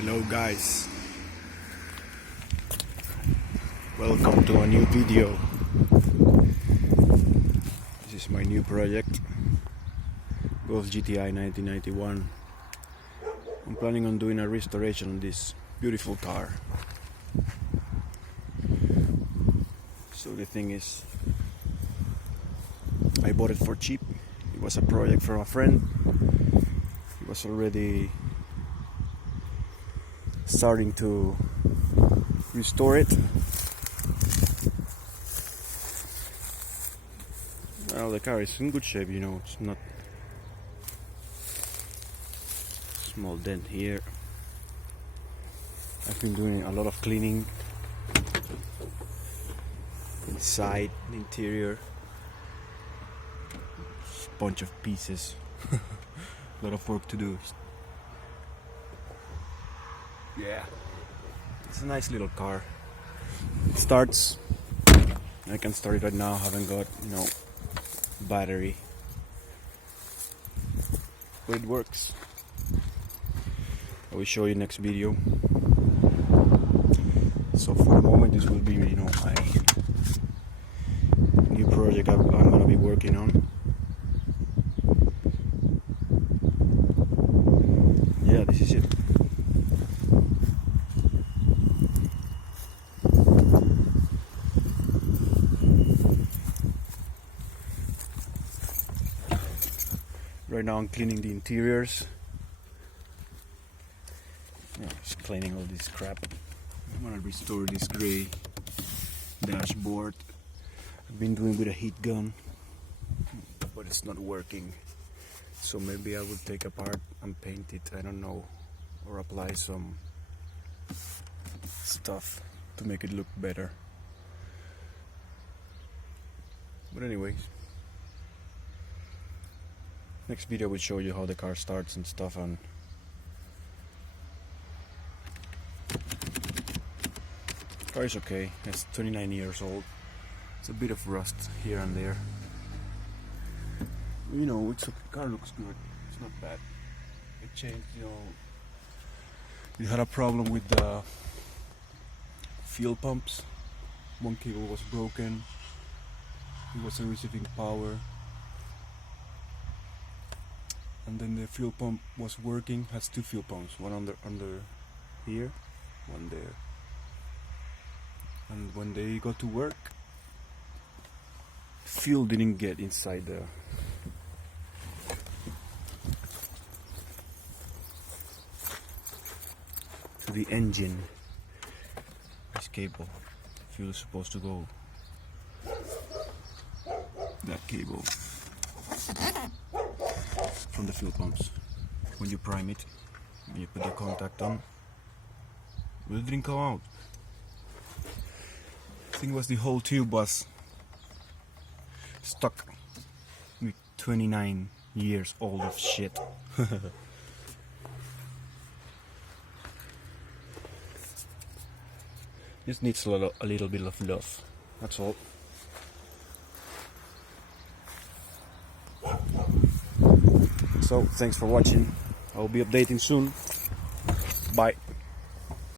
Hello guys, welcome to a new video. This is my new project, Golf GTI 1991. I'm planning on doing a restoration on this beautiful car. So the thing is, I bought it for cheap. It was a project from a friend. He was already starting to restore it. Well, the car is in good shape, you know, it's not small dent here. I've been doing a lot of cleaning inside, the interior, bunch of pieces. A lot of work to do. Yeah, it's a nice little car. It starts. I can start it right now. Haven't got battery, but it works. I will show you next video. So for the moment, this will be my new project I'm gonna be working on. Yeah, this is it. Right now I'm cleaning the interiors. Just cleaning all this crap. I'm gonna restore this gray dashboard. I've been doing with a heat gun, but it's not working. So maybe I will take apart and paint it, I don't know, or apply some stuff to make it look better. But anyways, next video will show you how the car starts and stuff. And car is okay. It's 29 years old. It's a bit of rust here and there. Car looks good. It's not bad. It changed, it had a problem with the fuel pumps. One cable was broken. It wasn't receiving power. And then the fuel pump was working. Has two fuel pumps, one under here, one there. And when they got to work, fuel didn't get inside the engine. This cable, fuel is supposed to go that cable from the fuel pumps. When you prime it, when you put the contact on, it didn't come out. I think it was the whole tube was stuck with 29 years old of shit. This needs a little bit of love, that's all. So thanks for watching. I'll be updating soon. Bye.